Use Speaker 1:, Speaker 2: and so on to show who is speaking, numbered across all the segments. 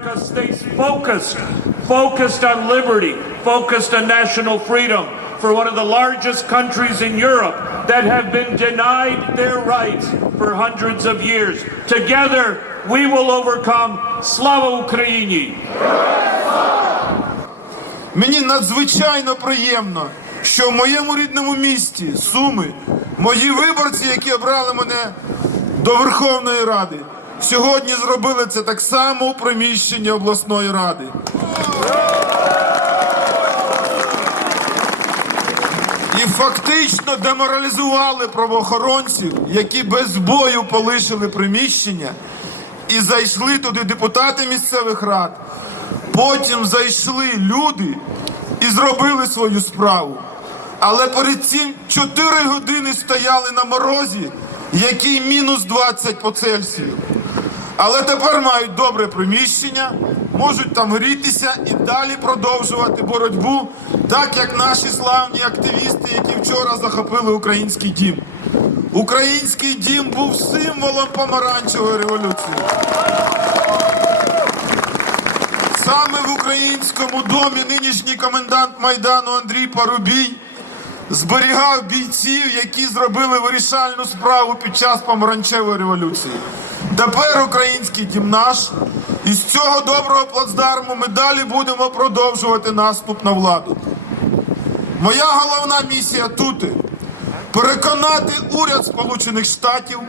Speaker 1: America stays focused, focused on liberty, focused on national freedom for one of the largest countries in Europe that have been denied their rights for hundreds of years. Together, we will overcome. Slava Ukraini!
Speaker 2: Мені надзвичайно приємно, що в моєму рідному місті Суми мої виборці, які обрали мене до Верховної Ради, сьогодні зробили це так само у приміщенні обласної ради. І фактично деморалізували правоохоронців, які без бою полишили приміщення і зайшли туди депутати місцевих рад. Потім зайшли люди і зробили свою справу. Але перед цим 4 години стояли на морозі, який мінус 20 по Цельсію. Але тепер мають добре приміщення, можуть там грітися і далі продовжувати боротьбу, так як наші славні активісти, які вчора захопили український дім. Український дім був символом помаранчевої революції. Саме в українському домі нинішній комендант Майдану Андрій Парубій зберігав бійців, які зробили вирішальну справу під час помаранчевої революції. Тепер український дім наш, і з цього доброго плацдарму ми далі будемо продовжувати наступ на владу. Моя головна місія тут переконати уряд Сполучених Штатів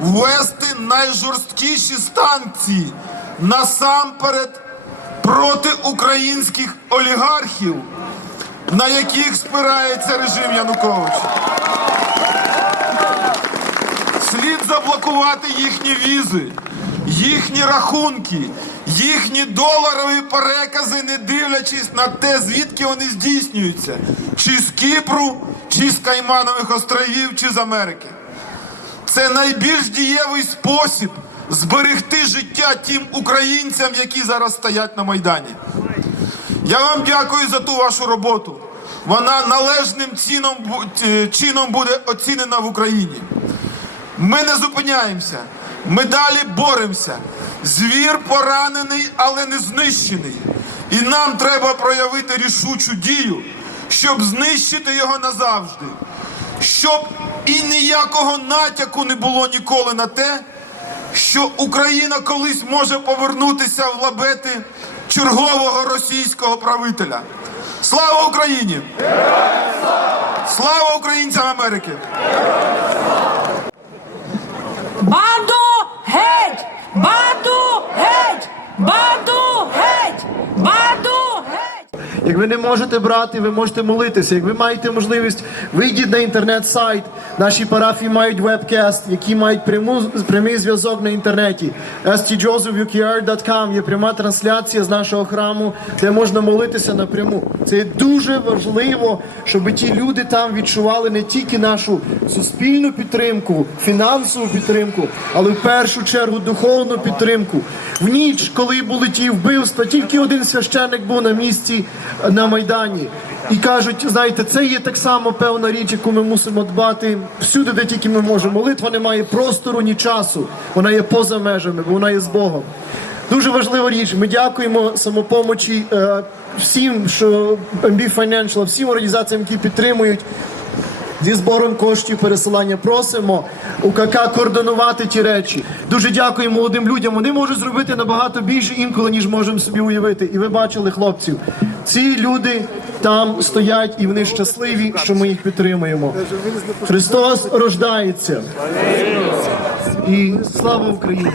Speaker 2: ввести найжорсткіші санкції насамперед проти українських олігархів, на яких спирається режим Януковича. Заблокувати їхні візи, їхні рахунки, їхні доларові перекази, не дивлячись на те, звідки вони здійснюються, чи з Кіпру, чи з Кайманових островів, чи з Америки. Це найбільш дієвий спосіб зберегти життя тим українцям, які зараз стоять на Майдані. Я вам дякую за ту вашу роботу. Вона належним ціном, чином буде оцінена в Україні. Ми не зупиняємося. Ми далі боремося. Звір поранений, але не знищений. І нам треба проявити рішучу дію, щоб знищити його назавжди. Щоб і ніякого натяку не було ніколи на те, що Україна колись може повернутися в лабети чергового російського правителя. Слава Україні! Слава українцям Америки!
Speaker 3: Як ви не можете брати, ви можете молитися. Як ви маєте можливість, вийдіть на інтернет-сайт. Наші парафії мають вебкаст, які мають пряму, прямий зв'язок на інтернеті. stjosephukr.com є пряма трансляція з нашого храму, де можна молитися напряму. Це дуже важливо, щоб ті люди там відчували не тільки нашу суспільну підтримку, фінансову підтримку, але в першу чергу духовну підтримку. В ніч, коли були ті вбивства, тільки один священник був на місці на майдані. І кажуть, знаєте, це є так само певна річ, яку ми мусимо дбати всюди, де тільки ми можемо. Молитва не має простору ні часу. Вона є поза межами, бо вона є з Богом. Дуже важлива річ. Ми дякуємо самопомочі е, всім, що MB Financial, всім організаціям, які підтримують. Зі збором коштів пересилання просимо УКК координувати ті речі. Дуже дякуємо молодим людям. Вони можуть зробити набагато більше інколи, ніж можемо собі уявити. І ви бачили хлопців. Ці люди там стоять і вони щасливі, що ми їх підтримуємо. Христос рождається. І слава Україні!